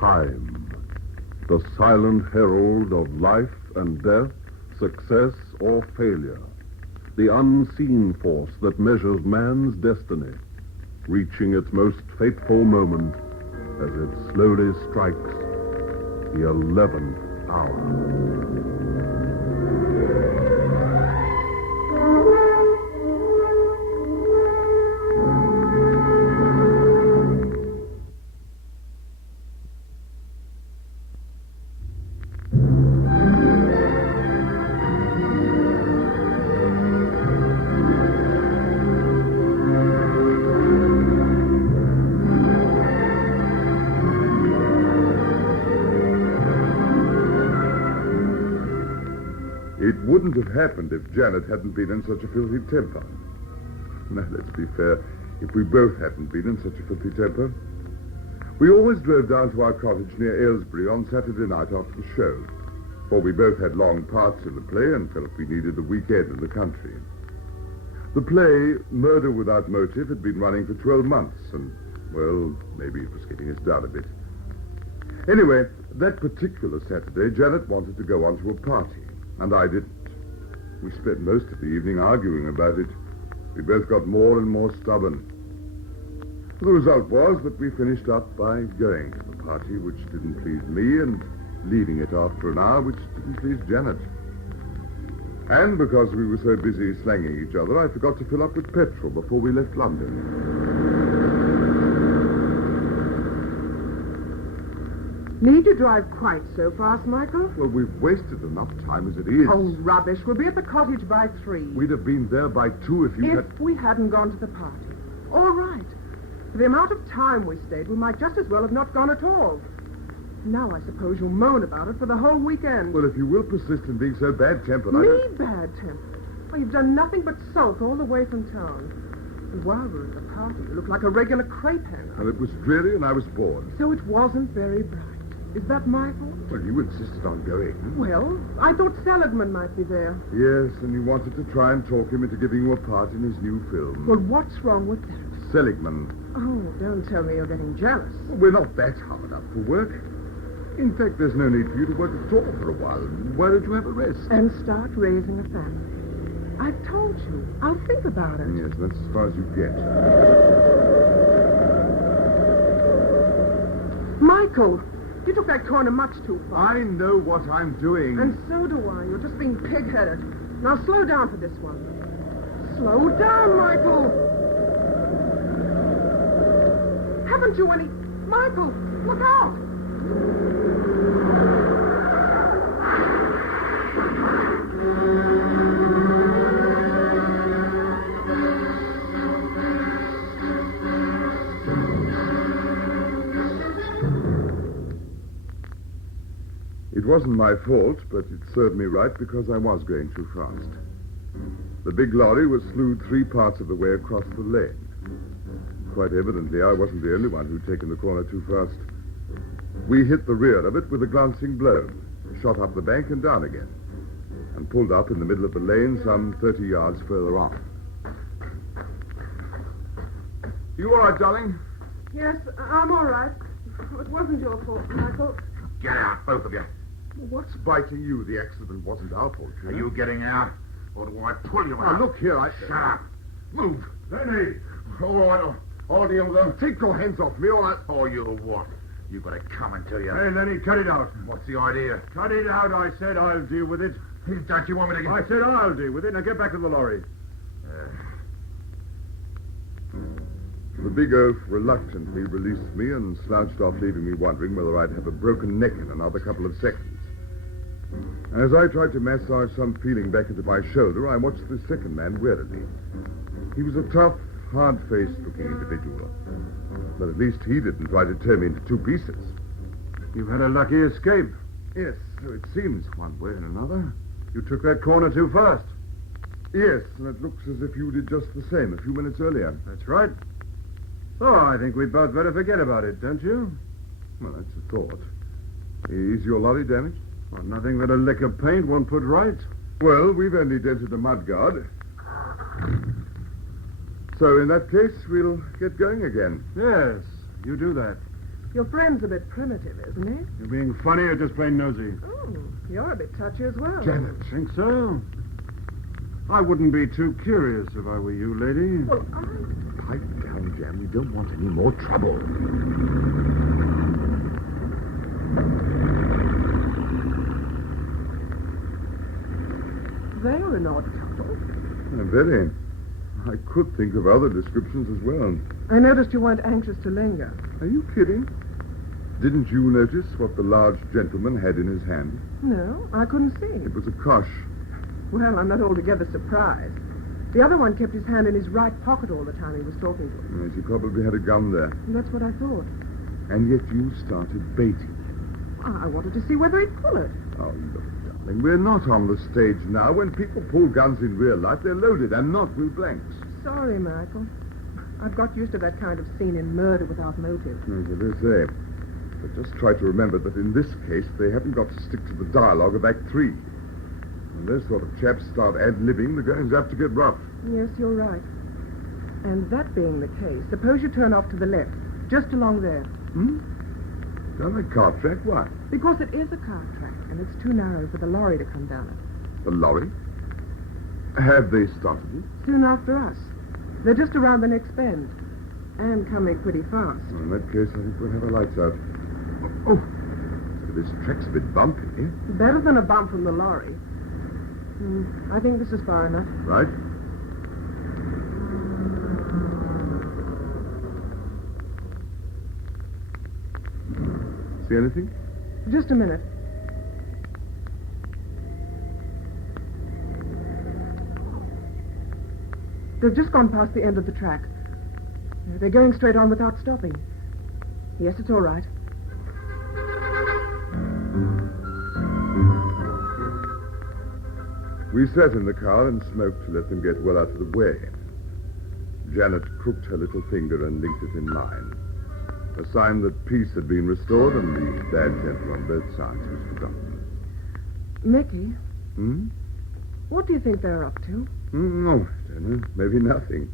Time, the silent herald of life and death, success or failure, the unseen force that measures man's destiny, reaching its most fateful moment as it slowly strikes the 11th hour. It wouldn't have happened if Janet hadn't been in such a filthy temper. Now, let's be fair, if we both hadn't been in such a filthy temper. We always drove down to our cottage near Aylesbury on Saturday night after the show, for we both had long parts in the play and felt we needed a weekend in the country. The play, Murder Without Motive, had been running for 12 months, and, well, maybe it was getting us down a bit. Anyway, that particular Saturday, Janet wanted to go on to a party. And I didn't. We spent most of the evening arguing about it. We both got more and more stubborn. The result was that we finished up by going to the party, which didn't please me, and leaving it after an hour, which didn't please Janet. And because we were so busy slanging each other, I forgot to fill up with petrol before we left London. Need to drive quite so fast, Michael? Well, we've wasted enough time as it is. Oh, rubbish. We'll be at the cottage by 3. We'd have been there by 2 if you had... If we hadn't gone to the party. All right. For the amount of time we stayed, we might just as well have not gone at all. Now I suppose you'll moan about it for the whole weekend. Well, if you will persist in being so bad-tempered, Me bad-tempered? Well, you've done nothing but sulk all the way from town. And while we were at the party, you looked like a regular crepe hanger. Well, it was dreary and I was bored. So it wasn't very bright. Is that my fault? Well, you insisted on going. Well, I thought Seligman might be there. Yes, and you wanted to try and talk him into giving you a part in his new film. Well, what's wrong with that? Seligman. Oh, don't tell me you're getting jealous. Well, we're not that hard up for work. In fact, there's no need for you to work at all for a while. Why don't you have a rest? And start raising a family. I've told you. I'll think about it. Yes, that's as far as you get. Michael! You took that corner much too far. I know what I'm doing. And so do I. You're just being pig-headed. Now slow down for this one. Slow down, Michael! Haven't you any... Michael, look out! It wasn't my fault, but it served me right because I was going too fast. The big lorry was slewed 3 parts of the way across the lane. Quite evidently, I wasn't the only one who'd taken the corner too fast. We hit the rear of it with a glancing blow, shot up the bank and down again, and pulled up in the middle of the lane some 30 yards further on. You all right, darling? Yes, I'm all right. It wasn't your fault, Michael. Get out, both of you. What's biting you? The accident wasn't our fault. Are you getting out? Or do I pull you out? Now, look here, Shut up. Move. Lenny! All you them. Take your hands off me, all right? Oh, you what? You got it coming to you. Hey, Lenny, cut it out. What's the idea? Cut it out, I said. I'll deal with it. Don't you want me to get... I said I'll deal with it. Now get back to the lorry. The big oaf reluctantly released me and slouched off, leaving me wondering whether I'd have a broken neck in another couple of seconds. As I tried to massage some feeling back into my shoulder, I watched the second man warily. He was a tough, hard-faced looking individual. But at least he didn't try to tear me into 2 pieces. You've had a lucky escape. Yes, so it seems, one way and another. You took that corner too fast. Yes, and it looks as if you did just the same a few minutes earlier. That's right. Oh, I think we'd both better forget about it, don't you? Well, that's a thought. Is your lorry damaged? Well, nothing that a lick of paint won't put right. Well, we've only dented a mudguard. So in that case, we'll get going again. Yes, you do that. Your friend's a bit primitive, isn't he? You're being funny or just plain nosy? Oh, you're a bit touchy as well. Janet. Think so? I wouldn't be too curious if I were you, lady. Well, Pipe down, Jan. We don't want any more trouble. they're an odd couple. Very. I could think of other descriptions as well. I noticed you weren't anxious to linger. Are you kidding? Didn't you notice what the large gentleman had in his hand? No, I couldn't see. It was a kosh. Well, I'm not altogether surprised. The other one kept his hand in his right pocket all the time he was talking to him. Yes, he probably had a gun there. That's what I thought. And yet you started baiting. I wanted to see whether he'd pull it. Oh, look, darling, we're not on the stage now. When people pull guns in real life, they're loaded and not with blanks. Sorry, Michael. I've got used to that kind of scene in Murder Without Motive. Yes, it is there. But just try to remember that in this case, they haven't got to stick to the dialogue of Act 3. When those sort of chaps start ad-libbing, the going's apt to get rough. Yes, you're right. And that being the case, suppose you turn off to the left, just along there. Down a cart track? Why? Because it is a car track, and it's too narrow for the lorry to come down it. The lorry? Have they started it? Soon after us. They're just around the next bend. And coming pretty fast. Well, in that case, I think we'll have our lights out. Oh, this track's a bit bumpy, eh? Better than a bump from the lorry. I think this is far enough. Right? See anything? Just a minute. They've just gone past the end of the track. They're going straight on without stopping. Yes, it's all right. We sat in the car and smoked to let them get well out of the way. Janet crooked her little finger and linked it in mine. A sign that peace had been restored and the bad temper on both sides was forgotten. Mickey, Hmm? what do you think they're up to? Oh, I don't know. Maybe nothing.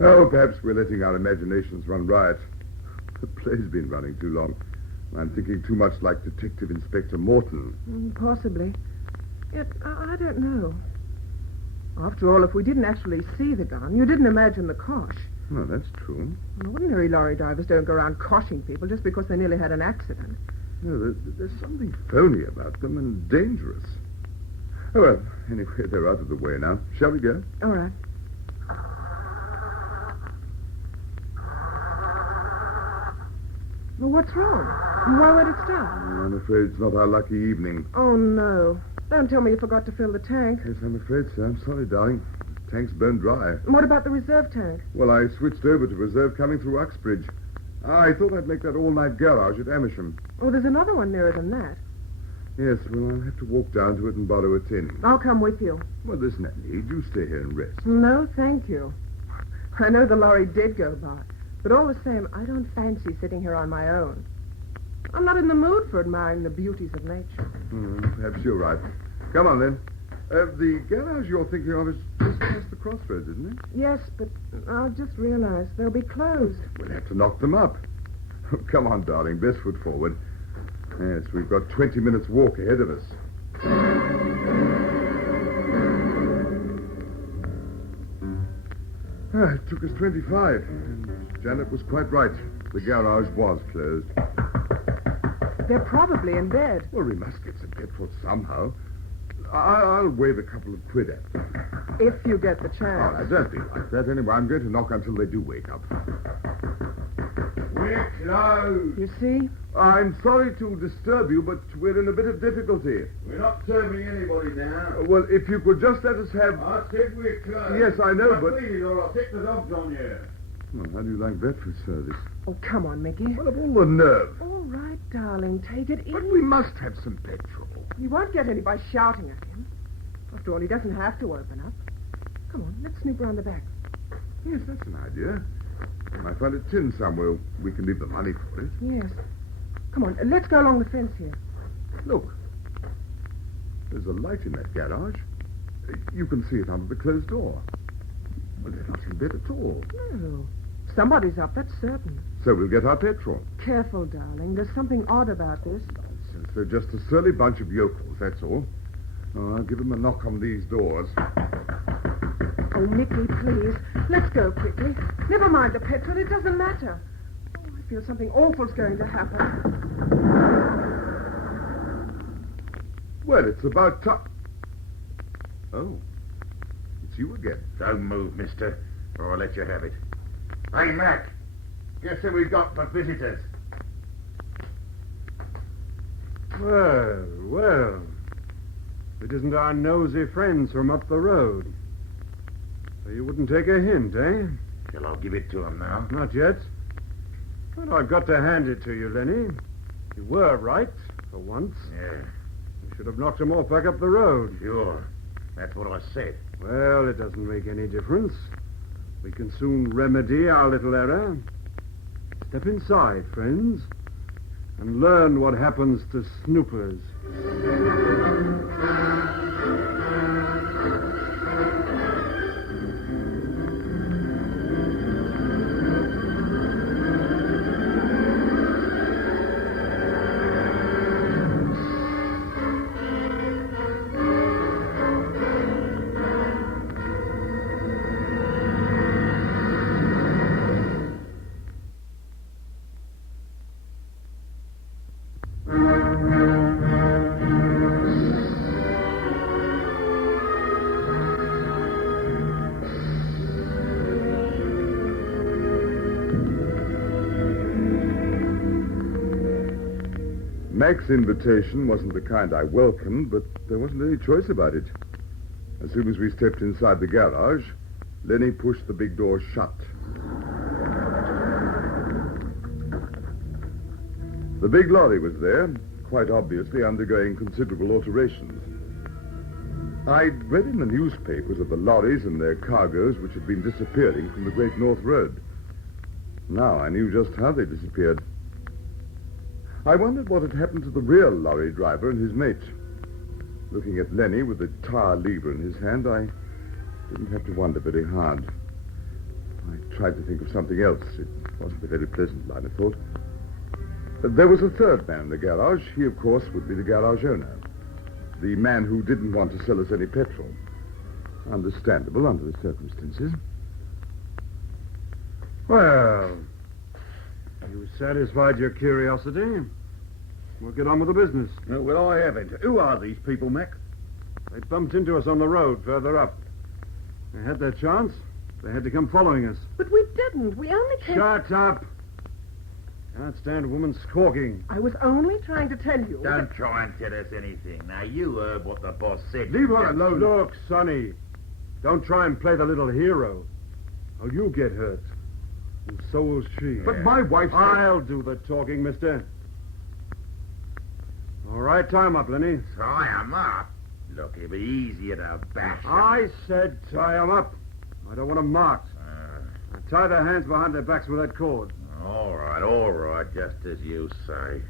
Oh, perhaps we're letting our imaginations run riot. The play's been running too long. I'm thinking too much like Detective Inspector Morton. Possibly. Yet, I don't know. After all, if we didn't actually see the gun, you didn't imagine the kosh. Oh, that's true. Ordinary lorry drivers don't go around koshing people just because they nearly had an accident. No, there's something phony about them and dangerous. Oh, well, anyway, they're out of the way now. Shall we go? All right. Well, what's wrong? Why won't it stop? I'm afraid it's not our lucky evening. Oh, no. Don't tell me you forgot to fill the tank. Yes, I'm afraid so. I'm sorry, darling. The tank's burned dry. What about the reserve tank? Well, I switched over to reserve coming through Uxbridge. I thought I'd make that all-night garage at Amersham. Oh, there's another one nearer than that. Yes, well, I'll have to walk down to it and borrow a tin. I'll come with you. Well, there's no need. You stay here and rest. No, thank you. I know the lorry did go by, but all the same, I don't fancy sitting here on my own. I'm not in the mood for admiring the beauties of nature. Perhaps you're right. Come on, then. The garage you're thinking of is just past the crossroads, isn't it? Yes, but I just realized they'll be closed. We'll have to knock them up. Come on, darling. Best foot forward. Yes, we've got 20 minutes walk ahead of us. It took us 25. And Janet was quite right. The garage was closed. They're probably in bed. Well, we must get some petrol somehow. I'll wave a couple of quid at them. If you get the Oh, chance. don't be like that. Anyway, I'm going to knock until they do wake up. We're closed. You see? I'm sorry to disturb you, but we're in a bit of difficulty. We're not serving anybody now. Well, if you could just let us have... I said we're closed. Yes, I know, but... Please, or I'll take the dogs on you. Well, how do you like that for service? Oh, come on, Mickey. What of all the nerve? All right, darling, take it But easy. we must have some petrol. You won't get any by shouting at him. After all, he doesn't have to open up. Come on, let's snoop around the back. Yes, that's an idea. I might find a tin somewhere. We can leave the money for it. Yes. Come on, let's go along the fence here. Look. There's a light in that garage. You can see it under the closed door. Well, they're not in bed at all. No. Somebody's up, that's certain. So we'll get our petrol. Careful, darling. There's something odd about this. Since they're just a surly bunch of yokels, that's all. Oh, I'll give them a knock on these doors. Oh, Mickey, please. Let's go quickly. Never mind the petrol. It doesn't matter. Oh, I feel something awful's going to happen. Well, it's about time. Oh, it's you again. Don't move, mister, or I'll let you have it. Hey, Mac, guess who we got for visitors? Well, well. It isn't our nosy friends from up the road. So you wouldn't take a hint, eh? Well, I'll give it to him now. Not yet. But I've got to hand it to you, Lenny. You were right, for once. Yeah, You should have knocked him off back up the road. sure. That's what I said. Well, it doesn't make any difference. We can soon remedy our little error. Step inside, friends, and learn what happens to snoopers. Mac's invitation wasn't the kind I welcomed, but there wasn't any choice about it. As soon as we stepped inside the garage, Lenny pushed the big door shut. The big lorry was there, quite obviously undergoing considerable alterations. I'd read in the newspapers of the lorries and their cargoes which had been disappearing from the Great North Road. Now I knew just how they disappeared. I wondered what had happened to the real lorry driver and his mate. Looking at Lenny with the tire lever in his hand, I didn't have to wonder very hard. I tried to think of something else. It wasn't a very pleasant line of thought. There was a third man in the garage. He, of course, would be the garage owner. The man who didn't want to sell us any petrol. Understandable under the circumstances. Well, you satisfied your curiosity? We'll get on with the business. Well, I haven't. Who are these people, Mac? They bumped into us on the road further up. They had their chance. They had to come following us. But we didn't. We only came... Shut up! Can't stand a woman squawking. I was only trying to tell you... Don't try and tell us anything. Now, you heard what the boss said. Leave her alone. Look, Sonny, don't try and play the little hero, or you'll get hurt. And so will she. But my wife said... I'll do the talking, mister. All right, tie him up, Lenny. Tie him up? Look, it'd be easier to bash him. I said tie him up. I don't want him marked. Now tie their hands behind their backs with that cord. All right, just as you say.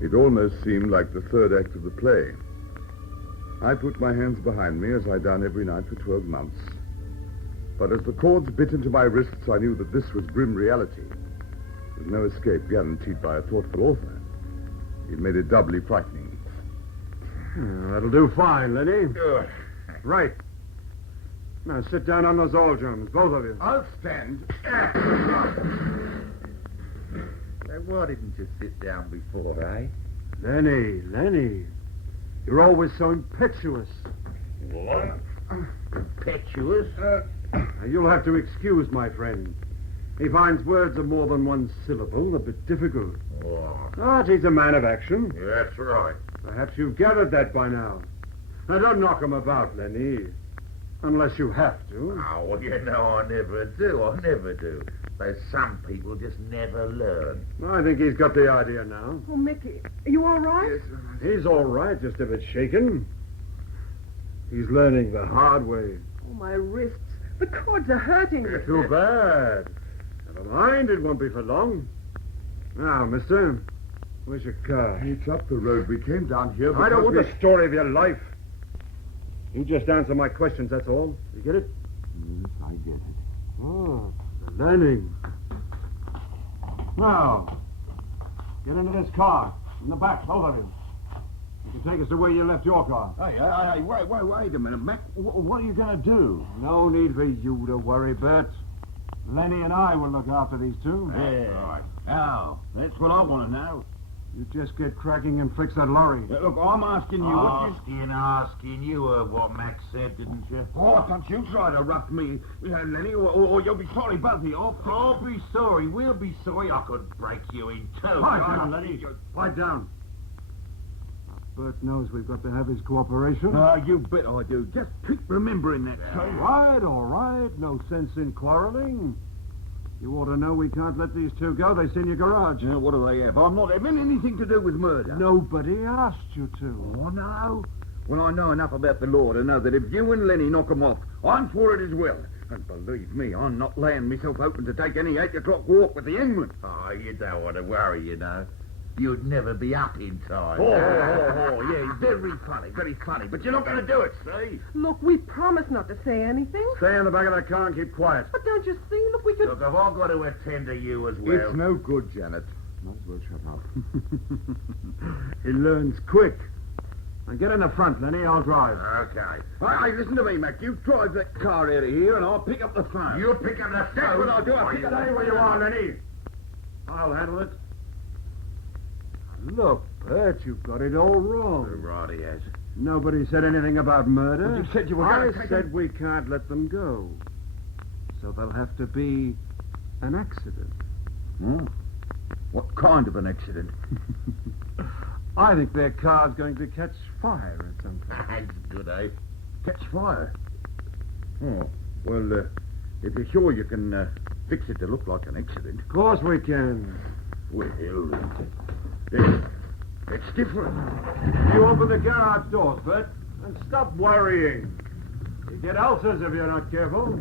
It almost seemed like the third act of the play. I put my hands behind me, as I'd done every night for 12 months. But as the cords bit into my wrists, I knew that this was grim reality, with no escape guaranteed by a thoughtful author. It made it doubly frightening. That'll do fine, Lenny. Good. Right. Now sit down on those oil drums, both of you. I'll stand. Now, why didn't you sit down before, eh? Lenny. You're always so impetuous. What? Impetuous? Now, you'll have to excuse my friend. He finds words of more than one syllable a bit difficult. Oh, But he's a man of action. yeah, that's right. Perhaps you've gathered that by now. Now, don't knock him about, Lenny. Unless you have to. Oh, well, you know, I never do. There's some people just never learn. I think he's got the idea now. Oh, Mickey, are you all right? He's all right, just a bit shaken. He's learning the hard way. Oh, my wrists. The cords are hurting me. Too bad. Never mind, it won't be for long. Now, mister, where's your car? It's up the road. We came down here because I don't want the story of your life. You just answer my questions, that's all. You get it? Yes, I get it. Oh, the learning. Now, get into this car. In the back, both of you. You can take us to where you left your car. Hey, wait a minute, Mac. What are you going to do? No need for you to worry, Bert. Lenny and I will look after these two. Yeah. Right. Now, that's what I want to know. You just get cracking and fix that lorry. Look, I'm asking you what Asking. You heard what Max said, didn't you? Oh, don't you try to rough me, Lenny, or you'll be sorry, both of you. I'll be sorry. We'll be sorry. I could break you in two. Pipe down, Lenny. Pipe down. Bert knows we've got to have his cooperation. You bet I do. Just keep remembering that, son. All right. No sense in quarreling. You ought to know we can't let these two go. They're in your garage. Yeah, what do they have? I'm not having anything to do with murder. Nobody asked you to. Oh, no. Well, I know enough about the law to know that if you and Lenny knock 'em off, I'm for it as well. And believe me, I'm not laying myself open to take any 8 o'clock walk with the England. Oh, you don't want to worry, you know. You'd never be up in time. Yeah, very funny. But you're not going to do it, see? Look, we promised not to say anything. Stay in the back of that car and keep quiet. But don't you see? Look, we could... Look, have I got to attend to you as well? It's no good, Janet. Might as well shut up. He learns quick. Now get in the front, Lenny. I'll drive. Okay. Hey, listen to me, Mac. You drive that car out of here and I'll pick up the phone. You pick up the phone. That's what I'll do. I'll pick it Stay where you are, Lenny. I'll handle it. Look, Bert, you've got it all wrong. Right, he has. Nobody said anything about murder. But you said you were going to I take said them. we can't let them go. So there'll have to be an accident. Hmm? What kind of an accident? I think their car's going to catch fire or something. That's good, eh? Catch fire. Oh, well, if you're sure you can fix it to look like an accident. Of course we can. Well, it's different. You open the garage doors, Bert, and stop worrying. You get ulcers if you're not careful.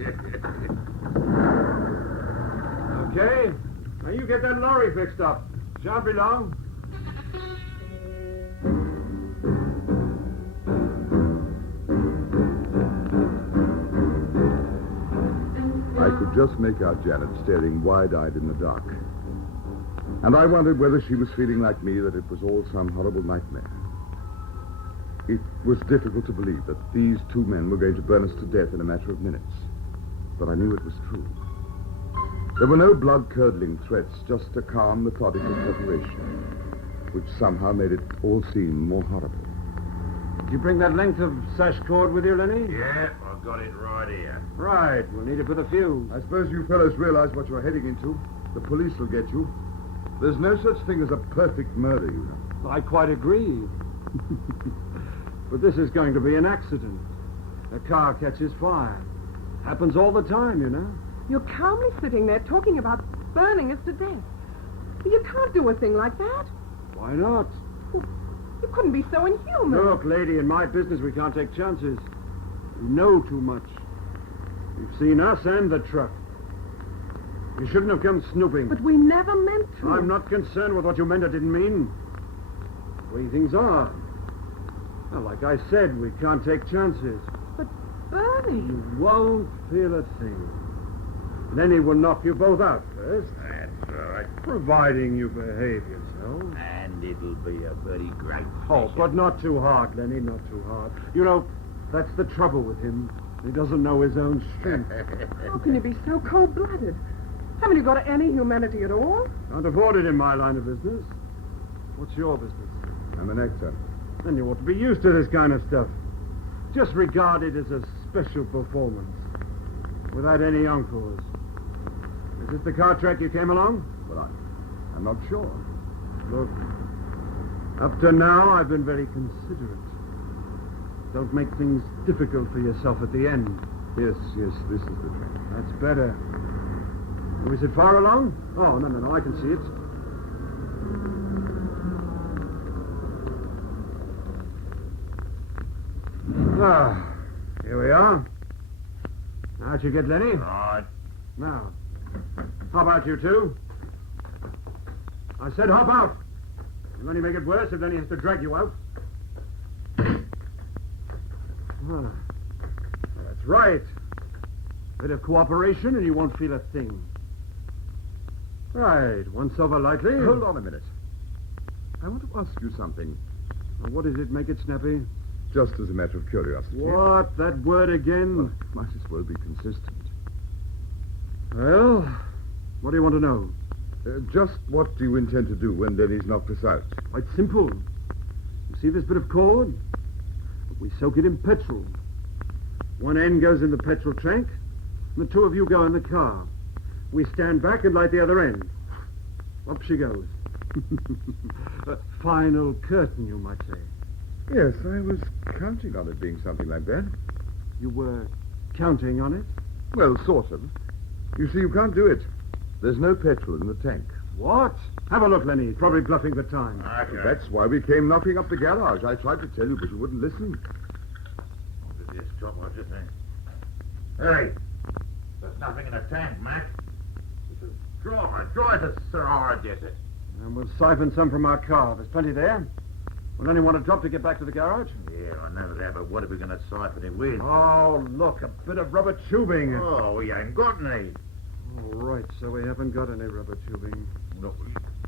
Okay. Now you get that lorry fixed up. Shan't be long. I could just make out Janet staring wide-eyed in the dark. And I wondered whether she was feeling like me, that it was all some horrible nightmare. It was difficult to believe that these two men were going to burn us to death in a matter of minutes. But I knew it was true. There were no blood-curdling threats, just a calm, methodical preparation, which somehow made it all seem more horrible. Did you bring that length of sash cord with you, Lenny? Yeah, I've got it right here. Right. We'll need it for the fuse. I suppose you fellows realize what you're heading into. The police will get you. There's no such thing as a perfect murder, you know. I quite agree. But this is going to be an accident. A car catches fire. Happens all the time, you know. You're calmly sitting there talking about burning us to death. You can't do a thing like that. Why not? You couldn't be so inhuman. Look, lady, in my business we can't take chances. You know too much. You've seen us and the truck. You shouldn't have come snooping. But we never meant to. I'm not concerned with what you meant or didn't mean. The way things are. Well, like I said, we can't take chances. But Bernie... You won't feel a thing. Lenny will knock you both out first. That's right. Providing you behave yourself. And it'll be a very great Oh, pleasure. but not too hard, Lenny, not too hard. You know, that's the trouble with him. He doesn't know his own strength. How can you be so cold-blooded? Haven't you got any humanity at all? Can't afford it in my line of business. What's your business? I'm an actor. Then you ought to be used to this kind of stuff. Just regard it as a special performance. Without any encores. Is this the car track you came along? Well, I'm not sure. Look, up to now, I've been very considerate. Don't make things difficult for yourself at the end. Yes, this is the track. That's better. Oh, is it far along? Oh, no, I can see it. Ah, here we are. How'd you get Lenny? Right. Now, how about you two? I said hop out. You'll only make it worse if Lenny has to drag you out. Ah, that's right. Bit of cooperation and you won't feel a thing. Right, once over lightly. Hold on a minute. I want to ask you something. Now, what is it? Make it snappy. Just as a matter of curiosity. What? That word again? Well, might as well be consistent. Well, what do you want to know? Just what do you intend to do when Lenny's knocked us out? Quite simple. You see this bit of cord? We soak it in petrol. One end goes in the petrol tank, and the two of you go in the car. We stand back and light the other end. Up she goes. A final curtain, you might say. Yes, I was counting on it being something like that. You were counting on it? Well, sort of. You see, you can't do it. There's no petrol in the tank. What? Have a look, Lenny. He's probably bluffing for time. Okay. That's why we came knocking up the garage. I tried to tell you, but you wouldn't listen. What did this top what you think? Hey, there's nothing in the tank, Mac. It's a draw it to Sahara Desert. And we'll siphon some from our car. There's plenty there. Will anyone want a drop to get back to the garage? Yeah, I know that, but what are we going to siphon it with? Oh, look, a bit of rubber tubing. Oh, we ain't got any. All right, so we haven't got any rubber tubing. Look,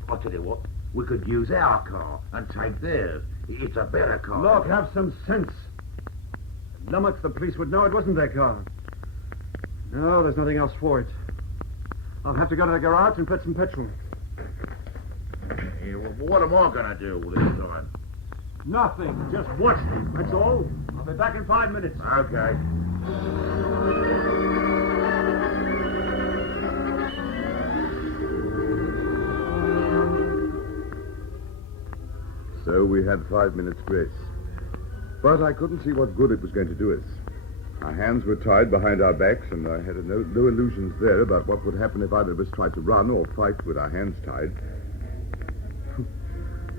I'll tell you what, we could use our car and take theirs. It's a better car. Look, have some sense. Lummox, the police would know it wasn't their car. No, there's nothing else for it. I'll have to go to the garage and put some petrol. Yeah, well, what am I going to do all this time? Nothing. Just watch them. That's all. I'll be back in 5 minutes. Okay. So we had 5 minutes grace. But I couldn't see what good it was going to do us. Our hands were tied behind our backs, and I had no illusions there about what would happen if either of us tried to run or fight with our hands tied.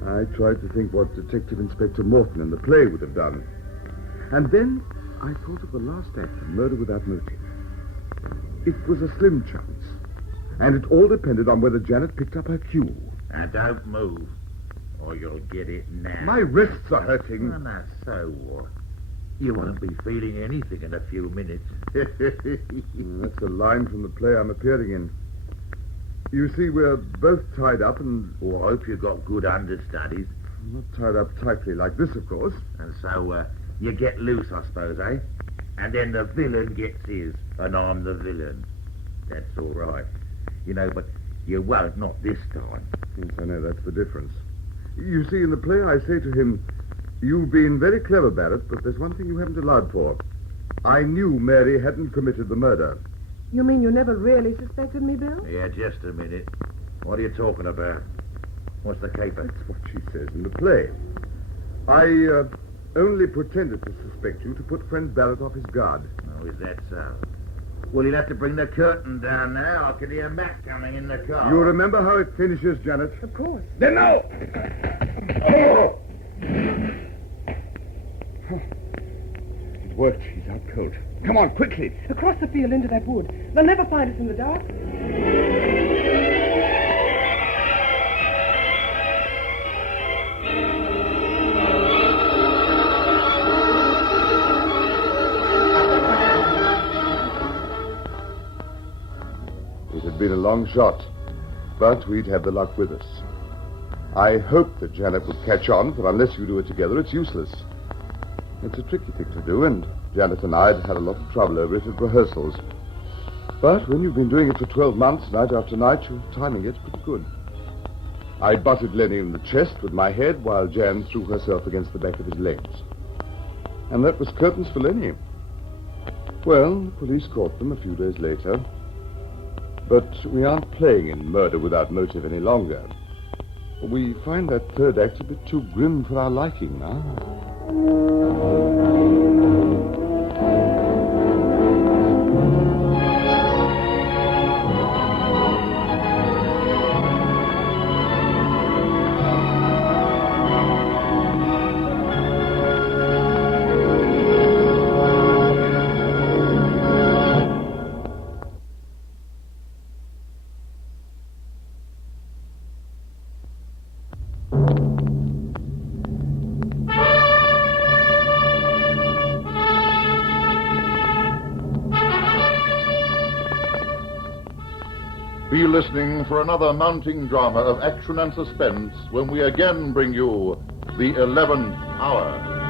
I tried to think what Detective Inspector Morton and the play would have done. And then I thought of the last act of Murder Without Motive. It was a slim chance, and it all depended on whether Janet picked up her cue. Now, don't move, or you'll get it now. My wrists are hurting. Oh, now, so what? You won't be feeling anything in a few minutes. That's a line from the play I'm appearing in. You see, we're both tied up, and Well, I hope you've got good understudies. not tied up tightly like this, of course. And so, you get loose, I suppose, eh? And then the villain gets his, and I'm the villain. That's all right. You know, but you won't, not this time. Yes, I know, that's the difference. You see, in the play, I say to him, "You've been very clever, Barrett, but there's one thing you haven't allowed for. I knew Mary hadn't committed the murder." You mean you never really suspected me, Bill? Yeah, just a minute. What are you talking about? What's the caper? That's what she says in the play. I only pretended to suspect you to put friend Barrett off his guard. Oh, is that so? Well, you'll have to bring the curtain down now. I can hear Mac coming in the car. You remember how it finishes, Janet? Of course. Then no! Oh! It worked. He's out cold. Come on, quickly. Across the field into that wood. They'll never find us in the dark. It had been a long shot, but we'd have the luck with us. I hoped that Janet would catch on, for unless you do it together, it's useless. It's a tricky thing to do, and Janet and I had had a lot of trouble over it at rehearsals. But when you've been doing it for 12 months, night after night, your timing gets pretty good. I butted Lenny in the chest with my head, while Jan threw herself against the back of his legs. And that was curtains for Lenny. Well, the police caught them a few days later. But we aren't playing in Murder Without Motive any longer. We find that third act a bit too grim for our liking now. Be listening for another mounting drama of action and suspense when we again bring you the 11th Hour.